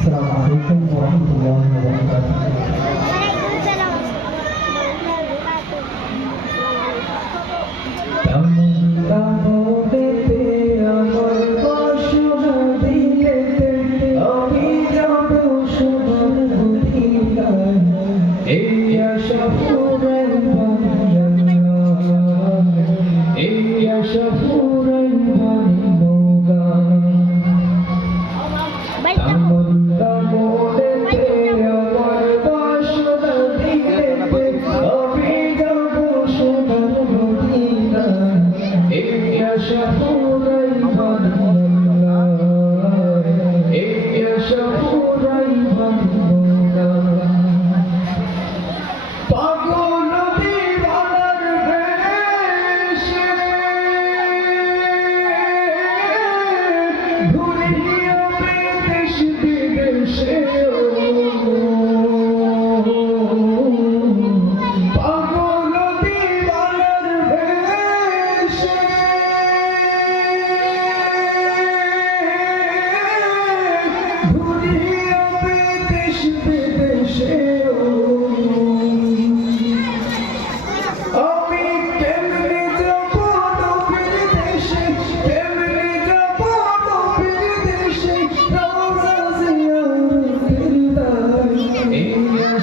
السلام عليكم ورحمة الله وبركاته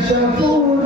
já fui.